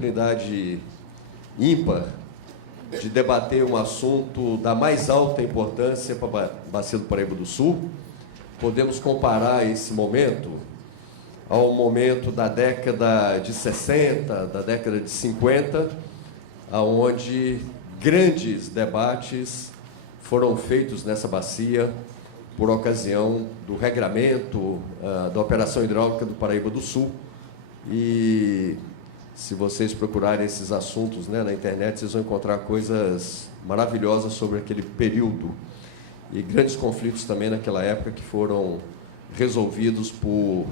oportunidade ímpar de debater um assunto da mais alta importância para a Bacia do Paraíba do Sul. Podemos comparar esse momento ao momento da década de 60, da década de 50, onde grandes debates foram feitos nessa bacia por ocasião do regramento da Operação Hidráulica do Paraíba do Sul. E se vocês procurarem esses assuntos, né, na internet, vocês vão encontrar coisas maravilhosas sobre aquele período. E grandes conflitos também naquela época que foram resolvidos por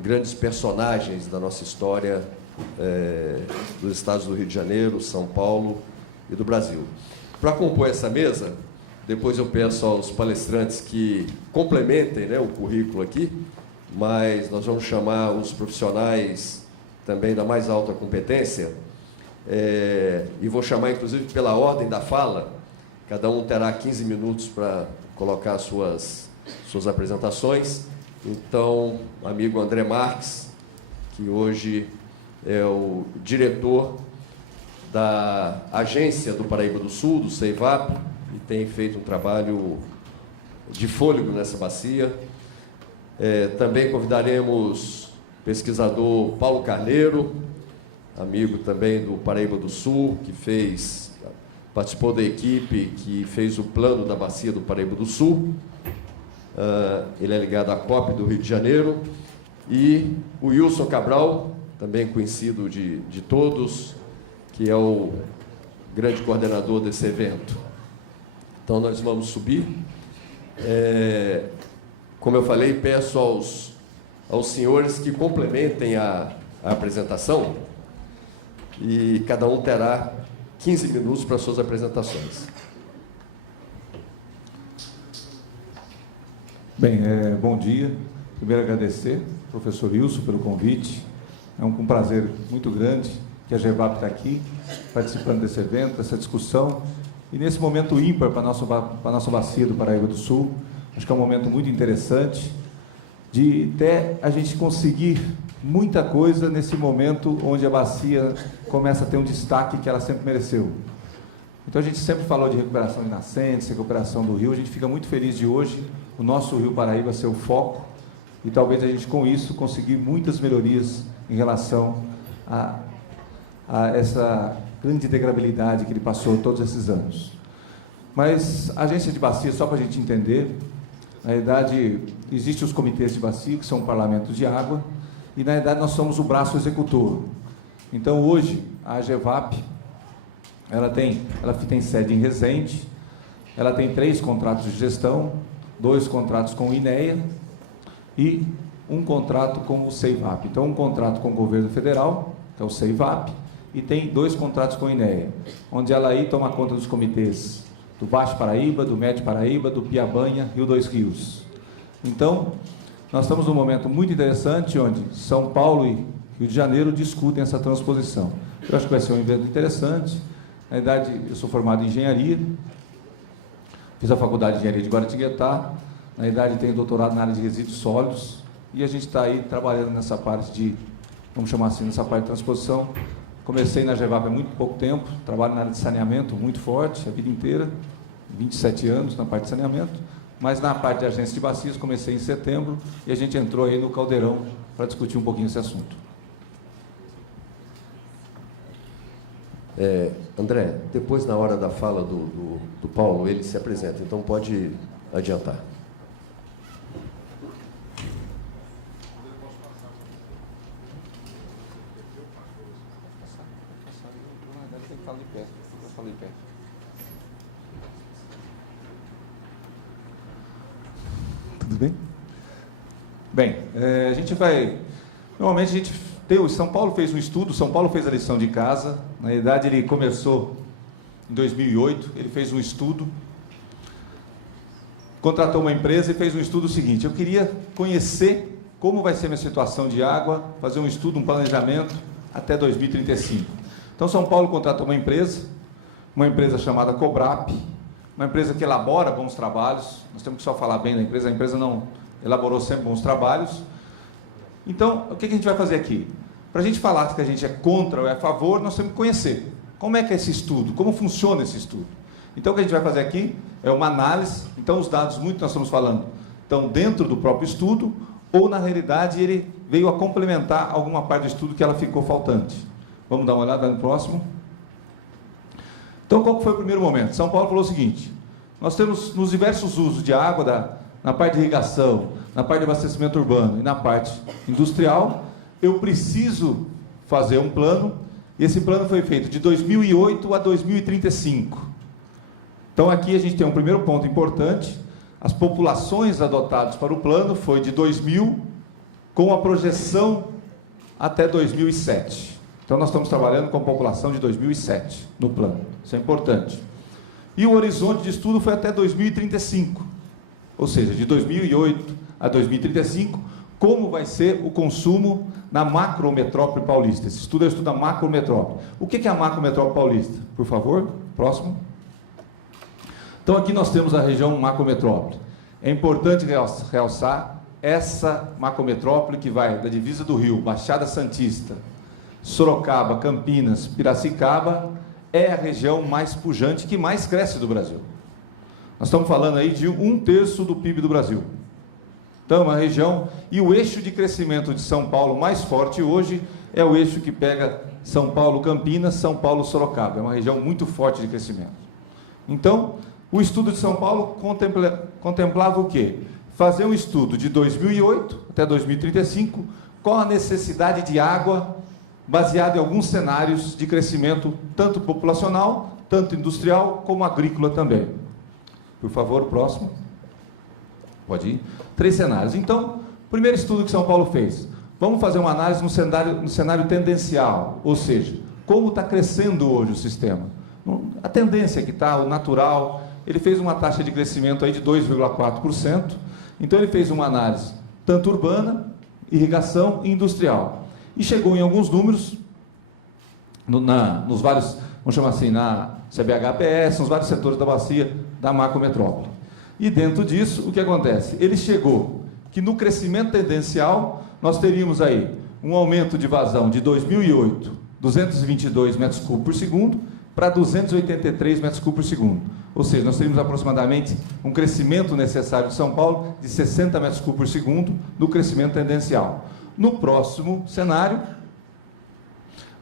grandes personagens da nossa história, dos estados do Rio de Janeiro, São Paulo e do Brasil. Para compor essa mesa, depois eu peço aos palestrantes que complementem, né, o currículo aqui, mas nós vamos chamar os profissionais também da mais alta competência, e vou chamar, inclusive, pela ordem da fala. Cada um terá 15 minutos para colocar suas apresentações. Então, amigo André Marques, que hoje é o diretor da Agência do Paraíba do Sul, do CEIVAP, e tem feito um trabalho de fôlego nessa bacia. Também convidaremos o pesquisador Paulo Carneiro, amigo também do Paraíba do Sul, que participou da equipe que fez o plano da bacia do Paraíba do Sul. Ele é ligado à COP do Rio de Janeiro. E o Wilson Cabral, também conhecido de todos, que é o grande coordenador desse evento. Então, nós vamos subir. Como eu falei, peço aos senhores que complementem a apresentação, e cada um terá 15 minutos para suas apresentações. Bem, bom dia. Primeiro, agradecer ao professor Wilson pelo convite. É um prazer muito grande que a GEVAP está aqui, participando desse evento, dessa discussão, e nesse momento ímpar para a nossa bacia do Paraíba do Sul. Acho que é um momento muito interessante de até a gente conseguir muita coisa nesse momento onde a bacia começa a ter um destaque que ela sempre mereceu. Então, a gente sempre falou de recuperação de nascentes, recuperação do rio. A gente fica muito feliz de hoje o nosso Rio Paraíba ser o foco, e talvez a gente, com isso, conseguir muitas melhorias em relação a essa grande degradabilidade que ele passou todos esses anos. Mas a agência de bacia, só para a gente entender, na verdade, existem os comitês de bacia, que são parlamentos de água, e, na verdade, nós somos o braço executor. Então, hoje, a GEVAP, ela tem sede em Resende, ela tem 3 contratos de gestão, 2 contratos com o INEA e um contrato com o CEIVAP. Então, um contrato com o governo federal, que é o CEIVAP, e tem 2 contratos com o INEA, onde ela aí toma conta dos comitês do Baixo Paraíba, do Médio Paraíba, do Piabanha e o Dois Rios. Então, nós estamos num momento muito interessante, onde São Paulo e Rio de Janeiro discutem essa transposição. Eu acho que vai ser um evento interessante. Na verdade, eu sou formado em engenharia, fiz a faculdade de engenharia de Guaratinguetá, na verdade tenho doutorado na área de resíduos sólidos, e a gente está aí trabalhando nessa parte de, vamos chamar assim, nessa parte de transposição. Comecei na GEVAP há muito pouco tempo, trabalho na área de saneamento muito forte, a vida inteira, 27 anos na parte de saneamento, mas na parte de agência de bacias comecei em setembro, e a gente entrou aí no caldeirão para discutir um pouquinho esse assunto. André, depois, na hora da fala do Paulo, ele se apresenta, então pode adiantar. Tudo bem? Bem, a gente vai... Normalmente a gente tem... São Paulo fez um estudo, São Paulo fez a lição de casa. Na verdade, ele começou em 2008, ele fez um estudo, contratou uma empresa e fez um estudo seguinte: eu queria conhecer como vai ser minha situação de água, fazer um estudo, um planejamento até 2035. Então, São Paulo contratou uma empresa chamada Cobrap, uma empresa que elabora bons trabalhos. Nós temos que só falar bem da empresa, a empresa não elaborou sempre bons trabalhos. Então, o que a gente vai fazer aqui? para a gente falar que a gente é contra ou é a favor, nós temos que conhecer como é que é esse estudo, como funciona esse estudo. Então, o que a gente vai fazer aqui é uma análise. Então, os dados, muito que nós estamos falando, estão dentro do próprio estudo, ou, na realidade, ele veio a complementar alguma parte do estudo que ela ficou faltante. Vamos dar uma olhada no próximo. Então, qual foi o primeiro momento? São Paulo falou o seguinte: nós temos, nos diversos usos de água, na parte de irrigação, na parte de abastecimento urbano e na parte industrial, eu preciso fazer um plano. E esse plano foi feito de 2008 a 2035. Então, aqui a gente tem um primeiro ponto importante. As populações adotadas para o plano foi de 2000, com a projeção até 2007. Então, nós estamos trabalhando com a população de 2007 no plano. Isso é importante. E o horizonte de estudo foi até 2035. Ou seja, de 2008 a 2035, como vai ser o consumo na macrometrópole paulista. Esse estudo é o estudo da macrometrópole. O que é a macrometrópole paulista? Por favor, próximo. Então, aqui nós temos a região macrometrópole. É importante realçar essa macrometrópole que vai da divisa do Rio, Baixada Santista, Sorocaba, Campinas, Piracicaba, é a região mais pujante, que mais cresce do Brasil. Nós estamos falando aí de 1/3 do PIB do Brasil. Então, uma região, e o eixo de crescimento de São Paulo mais forte hoje é o eixo que pega São Paulo, Campinas, São Paulo, Sorocaba. É uma região muito forte de crescimento. Então, o estudo de São Paulo contemplava o quê? Fazer um estudo de 2008 até 2035, com a necessidade de água, baseado em alguns cenários de crescimento, tanto populacional, tanto industrial, como agrícola também. Por favor, próximo. Pode ir. 3 cenários. Então, primeiro estudo que São Paulo fez. Vamos fazer uma análise no cenário tendencial, ou seja, como está crescendo hoje o sistema. A tendência que está, o natural. Ele fez uma taxa de crescimento aí de 2,4%. Então, ele fez uma análise tanto urbana, irrigação e industrial. E chegou em alguns números, nos vários, vamos chamar assim, na CBHPS, nos vários setores da bacia da macrometrópole. E dentro disso, o que acontece? Ele chegou que no crescimento tendencial, nós teríamos aí um aumento de vazão de 2008, 222 metros cúbicos por segundo, para 283 metros cúbicos por segundo. Ou seja, nós teríamos aproximadamente um crescimento necessário de São Paulo de 60 metros cúbicos por segundo no crescimento tendencial. No próximo cenário,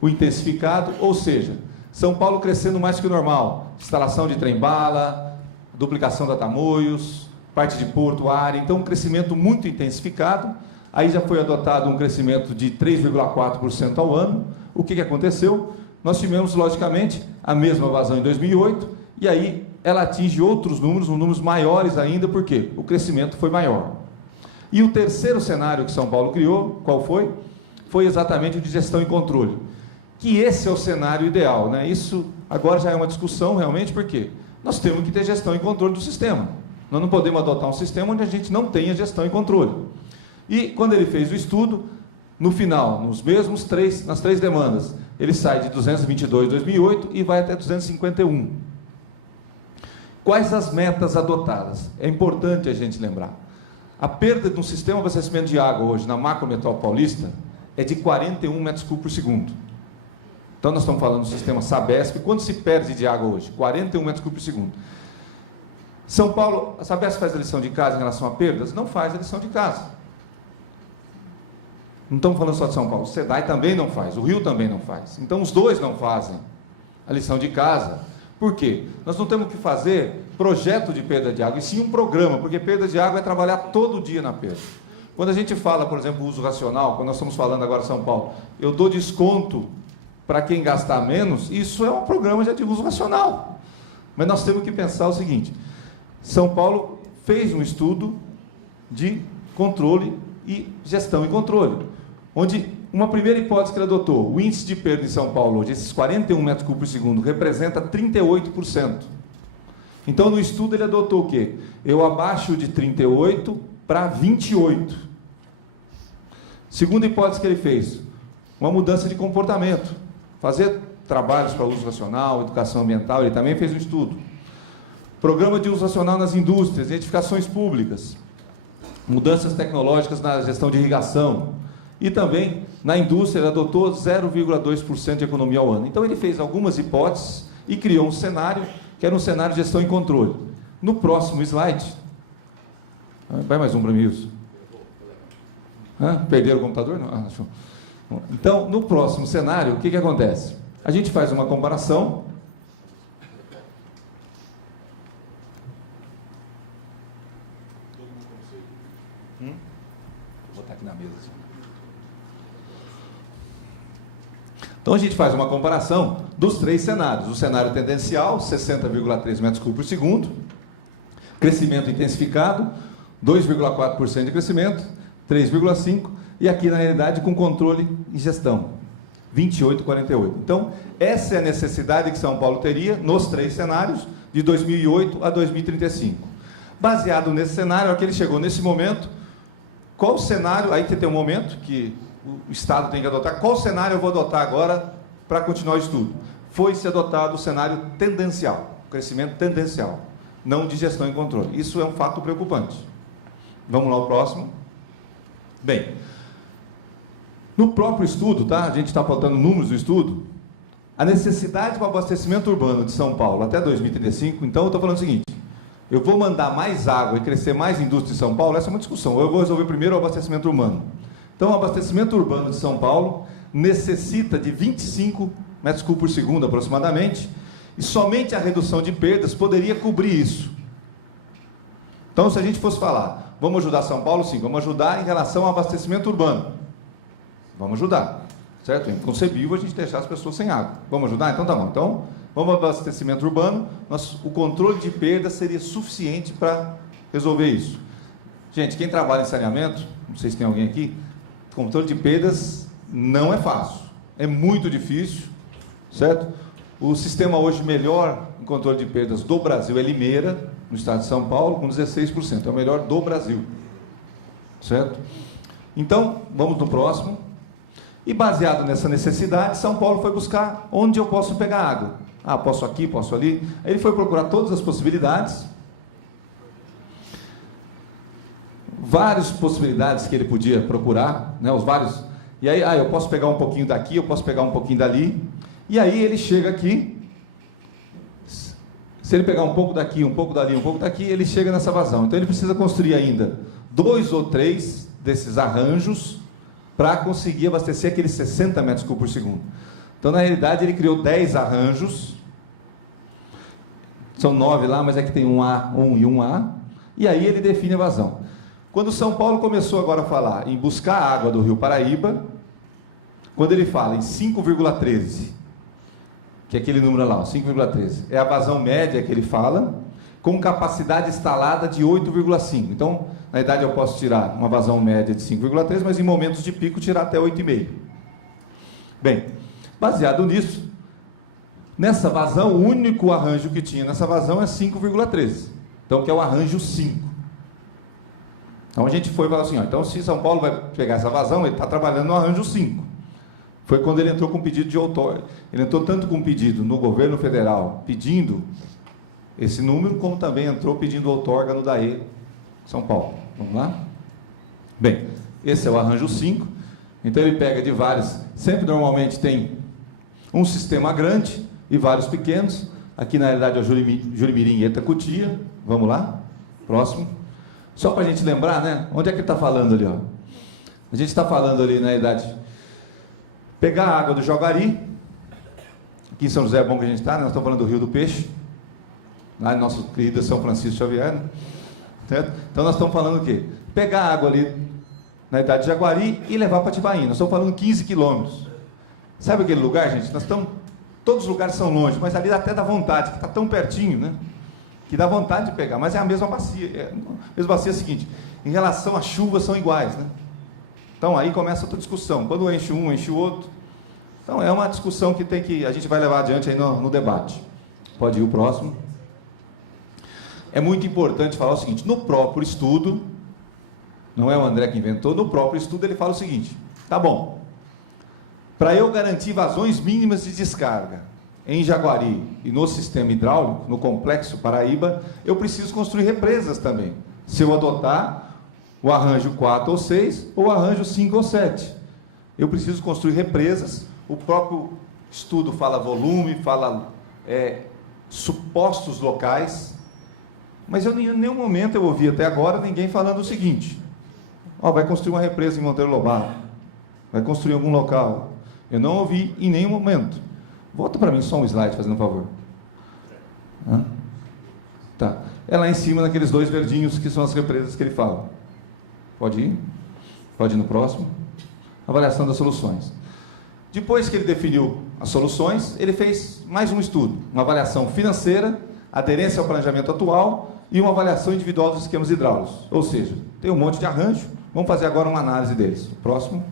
o intensificado, ou seja, São Paulo crescendo mais que o normal, instalação de trem-bala, duplicação da Tamoios, parte de porto, área, então um crescimento muito intensificado. Aí já foi adotado um crescimento de 3,4% ao ano. O que aconteceu? Nós tivemos, logicamente, a mesma vazão em 2008, e aí ela atinge outros números maiores ainda, porque o crescimento foi maior. E o terceiro cenário que São Paulo criou, qual foi? Foi exatamente o de gestão e controle. Que esse é o cenário ideal, né? Isso agora já é uma discussão realmente, porque nós temos que ter gestão e controle do sistema. Nós não podemos adotar um sistema onde a gente não tenha gestão e controle. E quando ele fez o estudo, no final, nas 3 demandas, ele sai de 222 em 2008 e vai até 251. Quais as metas adotadas? É importante a gente lembrar. A perda de um sistema de abastecimento de água hoje na macrometrópole paulista é de 41 metros cúbicos por segundo. Então, nós estamos falando do sistema Sabesp. Quanto se perde de água hoje? 41 metros cúbicos por segundo. São Paulo, a Sabesp faz a lição de casa em relação a perdas? Não faz a lição de casa. Não estamos falando só de São Paulo. O SEDAI também não faz, o Rio também não faz. Então, os dois não fazem a lição de casa. Por quê? Nós não temos que fazer projeto de perda de água, e sim um programa, porque perda de água é trabalhar todo dia na perda. Quando a gente fala, por exemplo, uso racional, quando nós estamos falando agora em São Paulo, eu dou desconto para quem gastar menos, isso é um programa já de uso racional. Mas nós temos que pensar o seguinte: São Paulo fez um estudo de controle e gestão e controle, onde uma primeira hipótese que ele adotou, o índice de perda em São Paulo hoje, esses 41 metros cúbicos por segundo, representa 38%. Então, no estudo ele adotou o quê? Eu abaixo de 38 para 28. Segunda hipótese que ele fez, uma mudança de comportamento. Fazer trabalhos para uso racional, educação ambiental, ele também fez um estudo. Programa de uso racional nas indústrias, edificações públicas, mudanças tecnológicas na gestão de irrigação, e também na indústria ele adotou 0,2% de economia ao ano. Então ele fez algumas hipóteses e criou um cenário, que era um cenário de gestão e controle. No próximo slide, vai mais um para mim, Wilson. Perderam o computador? Não. Achou. Então, no próximo cenário, o que acontece? A gente faz uma comparação. Vou botar aqui na mesa. Então, a gente faz uma comparação dos 3 cenários. O cenário tendencial, 60,3 metros cúbicos por segundo. Crescimento intensificado, 2,4% de crescimento, 3,5%. E aqui, na realidade, com controle e gestão, 28,48. Então, essa é a necessidade que São Paulo teria nos 3 cenários, de 2008 a 2035. Baseado nesse cenário, que ele chegou nesse momento, qual cenário, aí tem um momento que o Estado tem que adotar, qual cenário eu vou adotar agora para continuar o estudo? Foi-se adotado o cenário tendencial, crescimento tendencial, não de gestão e controle. Isso é um fato preocupante. Vamos lá ao próximo. Bem, no próprio estudo, tá? A gente está apontando números do estudo, a necessidade para o abastecimento urbano de São Paulo até 2035, então eu estou falando o seguinte, eu vou mandar mais água e crescer mais indústria em São Paulo, essa é uma discussão, eu vou resolver primeiro o abastecimento humano. Então, o abastecimento urbano de São Paulo necessita de 25 metros cúbicos por segundo, aproximadamente, e somente a redução de perdas poderia cobrir isso. Então, se a gente fosse falar, vamos ajudar São Paulo? Sim, vamos ajudar em relação ao abastecimento urbano. Vamos ajudar, certo? É inconcebível a gente deixar as pessoas sem água. Vamos ajudar? Então tá bom. Então, vamos ao abastecimento urbano, o controle de perdas seria suficiente para resolver isso. Gente, quem trabalha em saneamento, não sei se tem alguém aqui, controle de perdas não é fácil, é muito difícil, certo? O sistema hoje melhor em controle de perdas do Brasil é Limeira, no estado de São Paulo, com 16%, é o melhor do Brasil, certo? Então, vamos no próximo. E baseado nessa necessidade, São Paulo foi buscar onde eu posso pegar água. Posso aqui, posso ali. Aí ele foi procurar todas as possibilidades. Várias possibilidades que ele podia procurar, né, os vários. E aí, eu posso pegar um pouquinho daqui, eu posso pegar um pouquinho dali. E aí ele chega aqui. Se ele pegar um pouco daqui, um pouco dali, um pouco daqui, ele chega nessa vazão. Então ele precisa construir ainda 2 ou 3 desses arranjos para conseguir abastecer aqueles 60 metros cúbicos por segundo. Então, na realidade, ele criou 10 arranjos. São 9 lá, mas é que tem um A, um e um A. E aí ele define a vazão. Quando São Paulo começou agora a falar em buscar a água do Rio Paraíba, quando ele fala em 5,13, que é aquele número lá, 5,13, é a vazão média que ele fala, com capacidade instalada de 8,5. Então, na verdade, eu posso tirar uma vazão média de 5,3, mas em momentos de pico tirar até 8,5. Bem, baseado nisso, nessa vazão, o único arranjo que tinha nessa vazão é 5,13. Então, que é o arranjo 5. Então, a gente foi falar assim, então se São Paulo vai pegar essa vazão, ele está trabalhando no arranjo 5. Foi quando ele entrou com pedido de outorga. Ele entrou tanto com pedido no governo federal, pedindo esse número, como também entrou pedindo outorga no DAE São Paulo. Vamos lá? Bem, esse é o arranjo 5. Então ele pega de vários, sempre normalmente tem um sistema grande e vários pequenos. Aqui na realidade é o Jurimirim e Itacotia. Vamos lá? Próximo. Só para a gente lembrar, né? Onde é que ele está falando ali? Ó? A gente está falando ali na realidade, pegar a água do Jaguari. Aqui em São José é bom que a gente está, né? Nós estamos falando do Rio do Peixe. Lá em nosso querido São Francisco Xavier, né? Certo? Então nós estamos falando o quê? Pegar a água ali na idade de Jaguari e levar para Atibainha. Nós estamos falando 15 quilômetros. Sabe aquele lugar, gente? Nós estamos, todos os lugares são longe, mas ali até dá vontade, que está tão pertinho, né? Que dá vontade de pegar, mas é a mesma bacia. A mesma bacia é a seguinte, em relação à chuva são iguais, né? Então aí começa outra discussão. Quando enche um, enche o outro. Então é uma discussão que a gente vai levar adiante aí no debate. Pode ir o próximo. É muito importante falar o seguinte, no próprio estudo, não é o André que inventou, no próprio estudo ele fala o seguinte, tá bom, para eu garantir vazões mínimas de descarga em Jaguari e no sistema hidráulico, no complexo Paraíba, eu preciso construir represas também, se eu adotar o arranjo 4 ou 6 ou o arranjo 5 ou 7. eu preciso construir represas, o próprio estudo fala volume, fala supostos locais, mas em nenhum momento eu ouvi até agora ninguém falando o seguinte: vai construir uma represa em Monteiro Lobato, vai construir algum local. Eu não ouvi em nenhum momento. Volta para mim só um slide, fazendo um favor. Tá. É lá em cima, naqueles 2 verdinhos que são as represas que ele fala. Pode ir? Pode ir no próximo. Avaliação das soluções. Depois que ele definiu as soluções, ele fez mais um estudo, uma avaliação financeira, aderência ao planejamento atual e uma avaliação individual dos esquemas hidráulicos. Ou seja, tem um monte de arranjo, vamos fazer agora uma análise deles. Próximo.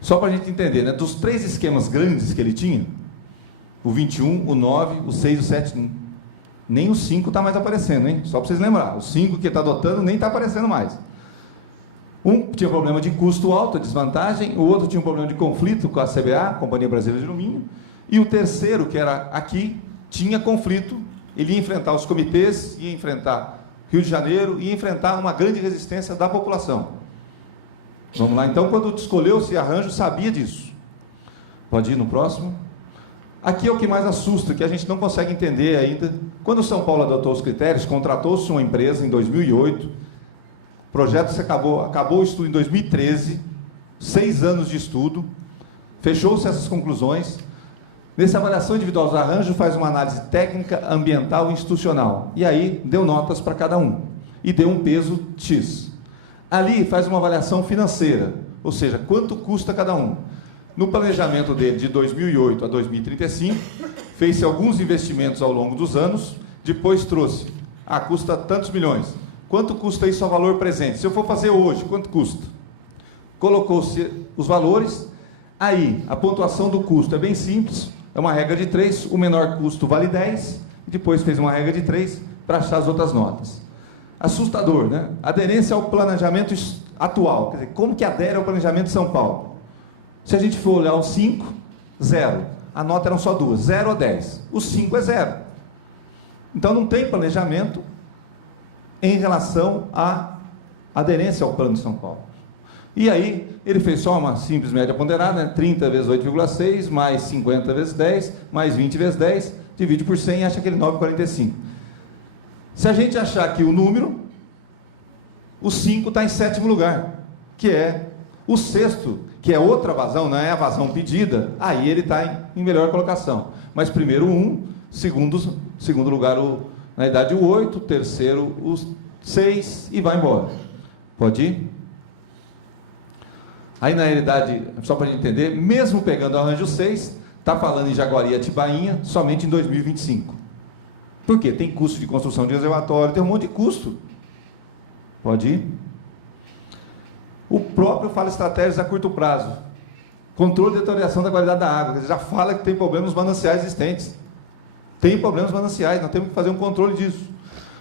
Só para a gente entender, né? Dos 3 esquemas grandes que ele tinha, o 21, o 9, o 6 e o 7, nem o 5 está mais aparecendo, hein? Só para vocês lembrar, o 5 que ele está adotando nem está aparecendo mais. Um tinha problema de custo alto, desvantagem, o outro tinha um problema de conflito com a CBA, Companhia Brasileira de Alumínio, e o terceiro, que era aqui, tinha conflito, ele ia enfrentar os comitês, ia enfrentar Rio de Janeiro, ia enfrentar uma grande resistência da população. Vamos lá, então, quando escolheu esse arranjo, sabia disso. Pode ir no próximo. Aqui é o que mais assusta, que a gente não consegue entender ainda. Quando o São Paulo adotou os critérios, contratou-se uma empresa em 2008, o projeto acabou o estudo em 2013, 6 anos de estudo, fechou-se essas conclusões. Nessa avaliação individual dos arranjos, faz uma análise técnica, ambiental e institucional. E aí, deu notas para cada um. E deu um peso X. Ali, faz uma avaliação financeira, ou seja, quanto custa cada um. No planejamento dele, de 2008 a 2035, fez-se alguns investimentos ao longo dos anos, depois trouxe, custa tantos milhões. Quanto custa isso ao valor presente? Se eu for fazer hoje, quanto custa? Colocou-se os valores, aí a pontuação do custo é bem simples, é uma regra de 3, o menor custo vale 10, e depois fez uma regra de 3 para achar as outras notas. Assustador, né? Aderência ao planejamento atual, quer dizer, como que adere ao planejamento de São Paulo? Se a gente for olhar o 5, 0. A nota eram só 2, 0 a 10. O 5 é 0. Então não tem planejamento em relação à aderência ao plano de São Paulo. E aí, ele fez só uma simples média ponderada, né? 30 vezes 8,6, mais 50 vezes 10, mais 20 vezes 10, divide por 100 e acha aquele 9,45. Se a gente achar aqui o número, o 5 está em 7º lugar, que é o 6º, que é outra vazão, não é a vazão pedida, aí ele está em melhor colocação. Mas primeiro o 1, segundo lugar na idade o 8, terceiro o 6 e vai embora. Pode ir? Aí na realidade, só para a gente entender, mesmo pegando o arranjo 6, está falando em Jaguari e Atibainha somente em 2025. Por quê? Tem custo de construção de reservatório, tem um monte de custo. Pode ir? O próprio fala estratégias a curto prazo. Controle de deterioração da qualidade da água. Quer dizer, já fala que tem problemas mananciais existentes. Tem problemas mananciais, nós temos que fazer um controle disso.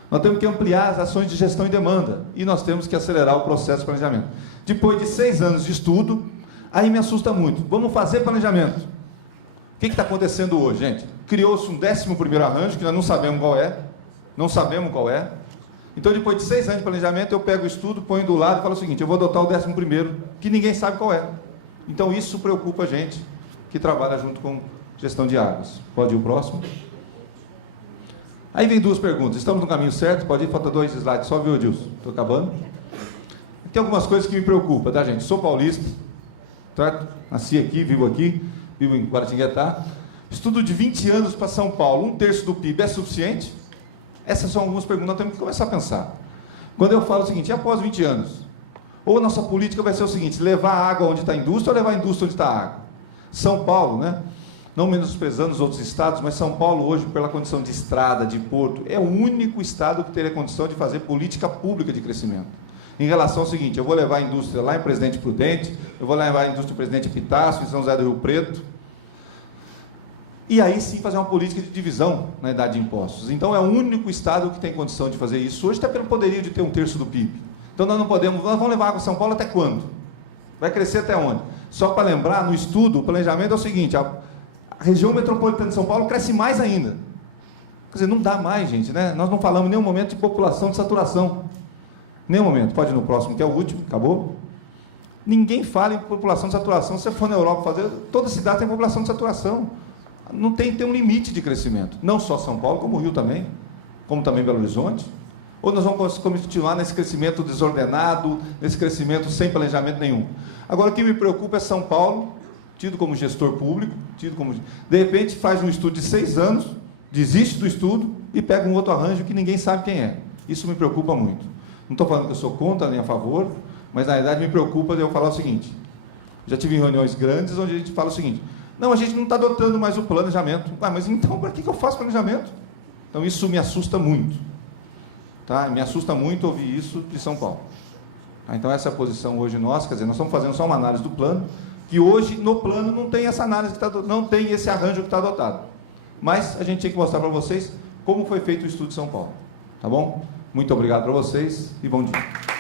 Nós temos que ampliar as ações de gestão e demanda. E nós temos que acelerar o processo de planejamento. Depois de 6 anos de estudo, aí me assusta muito. Vamos fazer planejamento. O que está acontecendo hoje, gente? Criou-se um 11º arranjo, que nós não sabemos qual é. Não sabemos qual é. Então, depois de 6 anos de planejamento, eu pego o estudo, ponho do lado e falo o seguinte: eu vou adotar o 11º, que ninguém sabe qual é. Então, isso preocupa a gente que trabalha junto com gestão de águas. Pode ir o próximo? Aí vem 2 perguntas. Estamos no caminho certo? Pode ir, falta 2 slides. Só viu, Edilson? Estou acabando. Tem algumas coisas que me preocupam, tá, gente? Sou paulista, certo? Nasci aqui, vivo em Guaratinguetá. Estudo de 20 anos para São Paulo, 1/3 do PIB é suficiente? Essas são algumas perguntas que nós temos que começar a pensar. Quando eu falo o seguinte, e após 20 anos? Ou a nossa política vai ser o seguinte: levar a água onde está a indústria ou levar a indústria onde está a água? São Paulo, né? Não menosprezando os outros estados, mas São Paulo hoje, pela condição de estrada, de porto, é o único estado que teria condição de fazer política pública de crescimento. Em relação ao seguinte: eu vou levar a indústria lá em Presidente Prudente, eu vou levar a indústria em Presidente Epitácio, em São José do Rio Preto, e aí sim fazer uma política de divisão na idade de impostos. Então é o único estado que tem condição de fazer isso hoje, até pelo poderio de ter 1/3 do PIB. Então nós não podemos, nós vamos levar água a São Paulo até quando? Vai crescer até onde? Só para lembrar, no estudo, o planejamento é o seguinte: a região metropolitana de São Paulo cresce mais ainda. Quer dizer, não dá mais, gente, né? Nós não falamos em nenhum momento de população de saturação. Nenhum momento. Pode ir no próximo, que é o último. Acabou? Ninguém fala em população de saturação. Se você for na Europa fazer, toda cidade tem população de saturação. Não tem um limite de crescimento. Não só São Paulo, como o Rio também, como também Belo Horizonte. Ou nós vamos continuar nesse crescimento desordenado, nesse crescimento sem planejamento nenhum. Agora, o que me preocupa é São Paulo, tido como gestor público, de repente faz um estudo de 6 anos, desiste do estudo e pega um outro arranjo que ninguém sabe quem é. Isso me preocupa muito. Não estou falando que eu sou contra nem a favor, mas na verdade me preocupa de eu falar o seguinte: já tive reuniões grandes onde a gente fala o seguinte: não, a gente não está adotando mais o planejamento. Ah, mas então para que eu faço planejamento? Então isso me assusta muito. Tá? Me assusta muito ouvir isso de São Paulo. Então essa é a posição hoje nossa, quer dizer, nós estamos fazendo só uma análise do plano, que hoje no plano não tem essa análise, não tem esse arranjo que está adotado. Mas a gente tinha que mostrar para vocês como foi feito o estudo de São Paulo. Tá bom? Muito obrigado para vocês e bom dia.